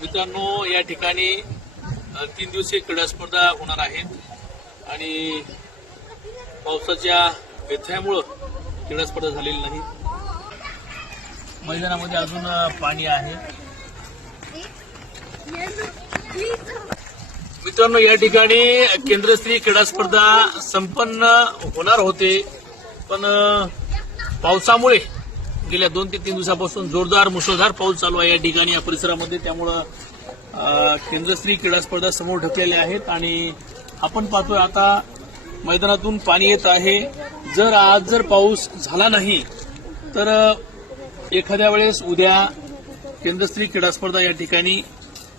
मित्रांनो या ठिकाणी तीन दिवसीय क्रीडा स्पर्धा होणार आहेत. आणि पावसाच्या व्यथ्यामुळं क्रीडा स्पर्धा झालेली नाही. मैदानामध्ये अजून पाणी आहे. मित्रांनो या ठिकाणी केंद्रस्तरीय क्रीडा स्पर्धा संपन्न होणार होते. पण पावसामुळे गेल्या दोन ते तीन दिवसापासून जोरदार मुसळधार पाऊस चालू आहे या ठिकाणी या परिसरामध्ये. त्यामुळं केंद्रस्त्री केंद्रस्तरीय क्रीडा स्पर्धा समोर ढकलेल्या आहेत आणि आपण पाहतोय आता मैदानातून पाणी येत आहे. जर आज जर पाऊस झाला नाही तर एखाद्या वेळेस उद्या केंद्रस्तरीय क्रीडा स्पर्धा या ठिकाणी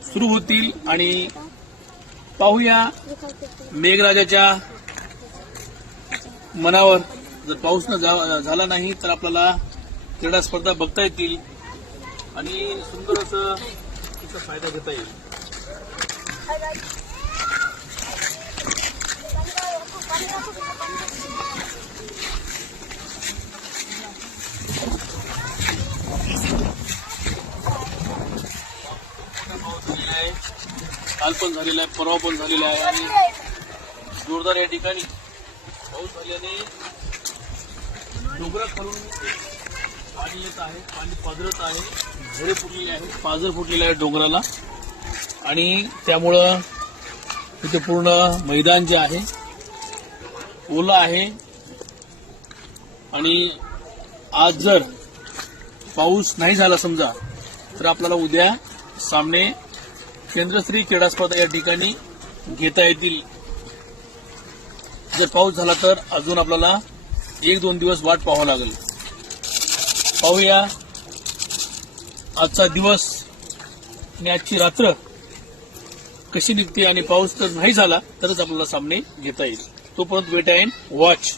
सुरू होतील आणि पाहूया मेघराजाच्या मनावर. जर पाऊस जा- झाला नाही तर आपल्याला क्रीडा स्पर्धा बघता येतील आणि सुंदर असं तिचा फायदा घेता येईल. झालेला आहे काल पण झालेला आहे परवा पण झालेला आहे आणि जोरदार या ठिकाणी. पाऊस झाल्याने डोंगराखालून पाणी येत आहे पाणी पदरत आहे घरे फुटलेली आहेत पाजर फुटलेले आहे डोंगराला. आणि त्यामुळं तिथे पूर्ण मैदान जे आहे ओलं आहे. आणि आज जर पाऊस नाही झाला समजा तर आपल्याला उद्या सामने केंद्रस्तरीय क्रीडा स्पर्धा या ठिकाणी घेता येतील. जर पाऊस झाला तर अजून आपल्याला एक दोन दिवस वाट पाहावं लागेल. पाहूया. आजचा दिवस आणि आजची रात्र कशी निघते आणि पाऊस तर नाही झाला तरच आपल्याला सामने घेता येईल. तोपर्यंत वेट अँड वॉच.